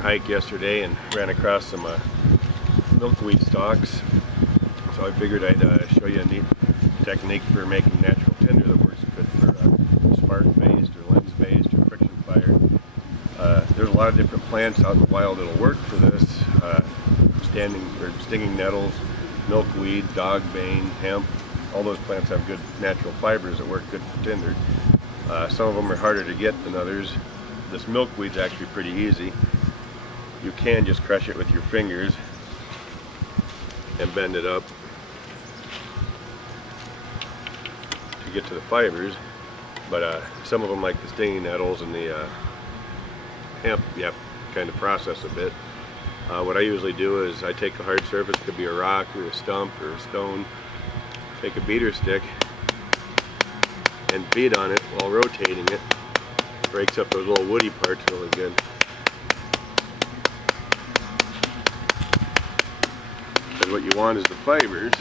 a hike yesterday and ran across some milkweed stalks. So I figured I'd show you a neat technique for making natural tinder that works good for spark-based or lens-based or friction fire. There's a lot of different plants out in the wild that'll work for this. Stinging nettles, milkweed, dogbane, hemp. All those plants have good natural fibers that work good for tinder. Some of them are harder to get than others. This milkweed's actually pretty easy. You can just crush it with your fingers and bend it up to get to the fibers, but some of them, like the stinging nettles and the hemp, you have to kind of process a bit. What I usually do is I take a hard surface, could be a rock or a stump or a stone, take a beater stick and beat on it while rotating it. Breaks up those little woody parts really good. And what you want is the fibers.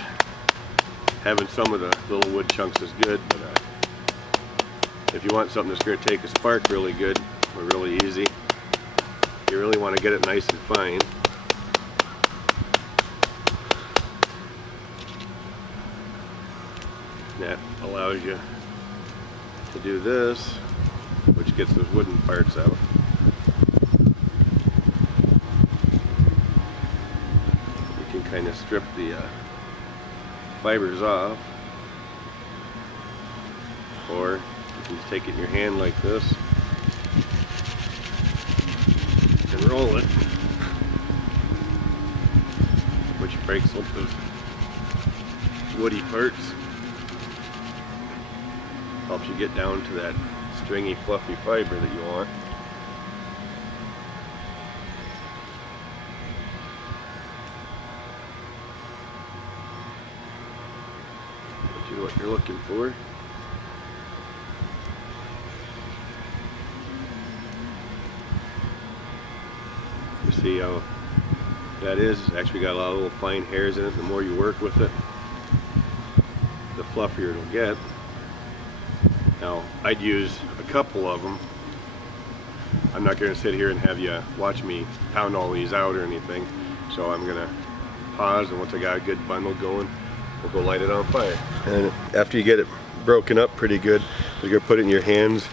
Having some of the little wood chunks is good, but if you want something that's going to take a spark really good or really easy, you really want to get it nice and fine. That allows you to do this, which gets those wooden parts out. You can kind of strip the fibers off, or you can just take it in your hand like this and roll it, which breaks up those woody parts. Helps you get down to that stringy, fluffy fiber that you want. Get you what you're looking for. You see how that is? It's actually got a lot of little fine hairs in it. The more you work with it, the fluffier it'll get. Now, I'd use a couple of them. I'm not going to sit here and have you watch me pound all these out or anything. So I'm going to pause, and once I got a good bundle going, we'll go light it on fire. And after you get it broken up pretty good, you're going to put it in your hands,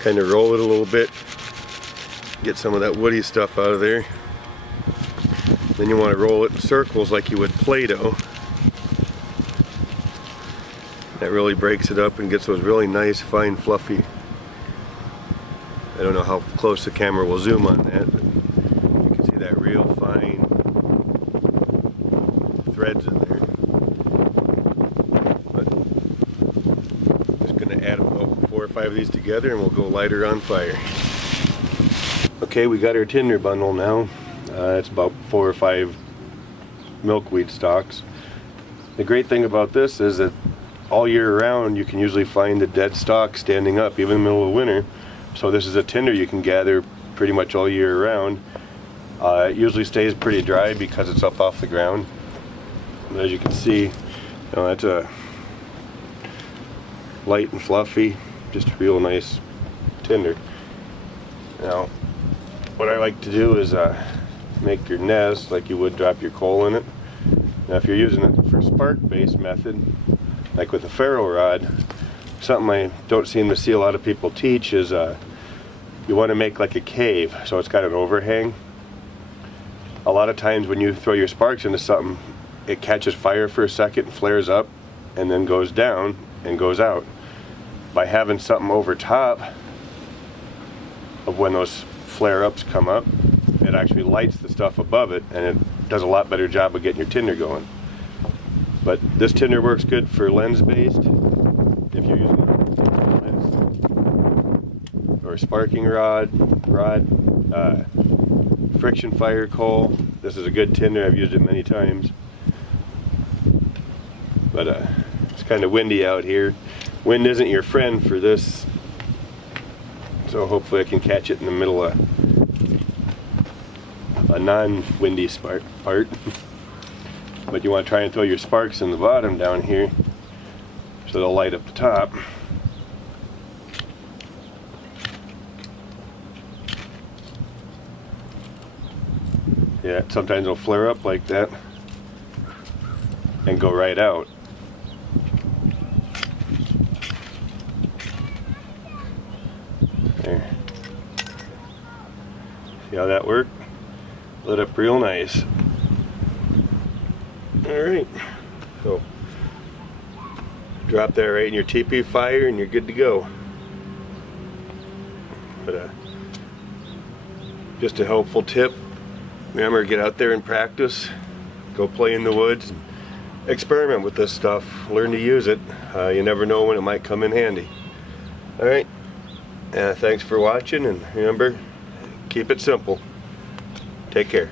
kind of roll it a little bit, get some of that woody stuff out of there. Then you want to roll it in circles like you would Play-Doh. That really breaks it up and gets those really nice, fine, fluffy. I don't know how close the camera will zoom on that, but you can see that real fine threads in there. But I'm just going to add about 4 or 5 of these together and we'll go light her on fire. Okay, we got our tinder bundle now. It's about 4 or 5 milkweed stalks. The great thing about this is that all year round you can usually find the dead stalk standing up, even in the middle of winter. So this is a tinder you can gather pretty much all year round. It usually stays pretty dry because it's up off the ground. And as you can see, that's a light and fluffy, just real nice tinder. Now, what I like to do is make your nest like you would drop your coal in it. Now, if you're using it for spark-based method, like with a ferro rod, something I don't seem to see a lot of people teach is you want to make like a cave, so it's got an overhang. A lot of times when you throw your sparks into something, it catches fire for a second, flares up, and then goes down and goes out. By having something over top of when those flare-ups come up, it actually lights the stuff above it, and it does a lot better job of getting your tinder going. But this tinder works good for lens-based, if you're using a lens, or sparking rod, friction fire coal. This is a good tinder. I've used it many times. But it's kind of windy out here. Wind isn't your friend for this, so hopefully I can catch it in the middle of a non-windy part. But you want to try and throw your sparks in the bottom down here so they'll light up the top. Yeah, sometimes it'll flare up like that and go right out. There. See how that worked? Lit up real nice. Alright, so drop that right in your teepee fire and you're good to go. But just a helpful tip. Remember, get out there and practice. Go play in the woods. Experiment with this stuff. Learn to use it. You never know when it might come in handy. Alright, thanks for watching, and remember, keep it simple. Take care.